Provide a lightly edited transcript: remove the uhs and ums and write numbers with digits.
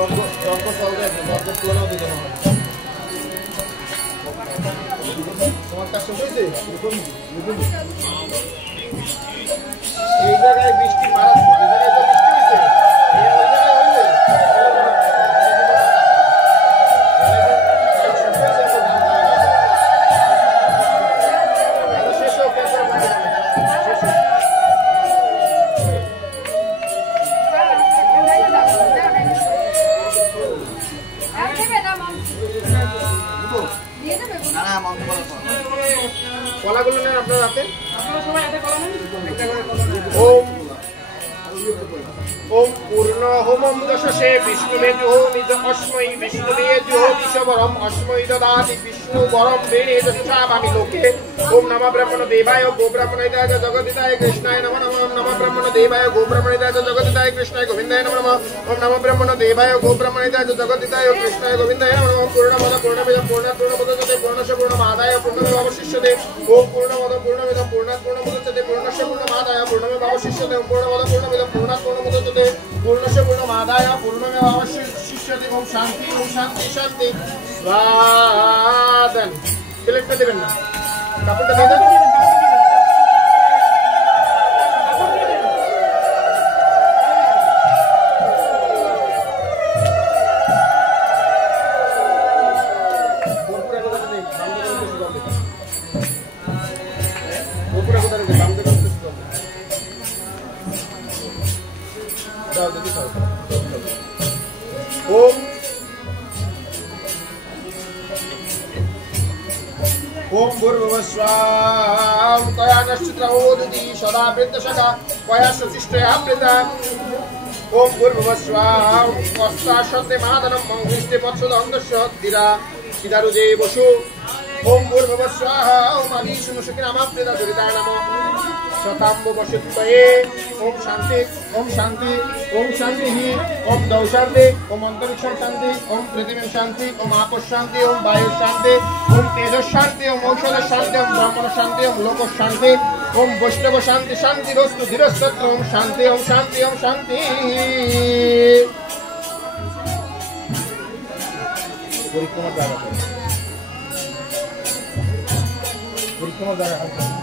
রঙ্গ চলবে দরকার তুলনাও দিতে হবে তোমার কাজ শেষ হয়েছে এই জায়গায় বৃষ্টি মারাত্মক এই জায়গায় তো বৃষ্টি হয়েছে ওই জায়গায় হইলে কলাগুলো নেন আপনার হাতে ओम पूर्ण होमं दशसे विष्णुमेजो निज अस्मै विष्णुमेजो विश्ववरं अस्मै ददाति विष्णुवरं वेणे दशसामि लोके ओम नमः ब्रह्मण देवाय गोब्राह्मणाय जगदिताय कृष्णाय नमः नमः नमः ब्रह्मण देवाय गोब्राह्मणाय जगदिताय कृष्णाय गोविन्दाय नमः नमः ओम नमः ब्रह्मण देवाय गोब्राह्मणाय जगदिताय कृष्णाय गोविन्दाय नमः ओम पूर्णमद पूर्णमिदं पूर्णमुदच्यते पूर्णस्य पूर्णमादाय पूर्णमेवावशिष्यते ओम पूर्णमद पूर्णमिदं पूर्णमुदच्यते पूर्णस्य पूर्णमादाय पूर्णमेवावशिष्यते ओम पूर्णमद पूर्णमिदं पूर्णमुदच्यते पूर्णस्य पूर्णमादाय पूर्णमेवावशिष्यते ओम शांति शांति स्वादन प्लेट में देবেন না কাপড়টা দিয়ে দেন ओम भूर्भुवस्वाम कया नक्षत्रवोदति सदा वृद्धशका कया सुचिष्टया प्रेता ओम भूर्भुवस्वाम कस्ताशते मादनं मंगुष्टे पत्सदंगस्य दिरा सिदारुजे बसु ओम भूर्भुवस्वाहा ओम आदिशुमुषकिनामा प्रेता दुरिताय नमः शताम्बो वशुत्तये ओम शांति ओम शांति ओम शांति ओम दौ शांति ओम अंतरिक्ष शांति ओम पृथ्वी शांति ओम आप शांति ओम वायु शांति ओम तेज शांति ओम औषध शांति ओम ब्राह्मण शांति ओम लोक शांति ओम वैष्णव शांति शांति रोस्तु धीरस्तत्र ओम शांति ओम शांति ओम शांति परिक्रमा जागा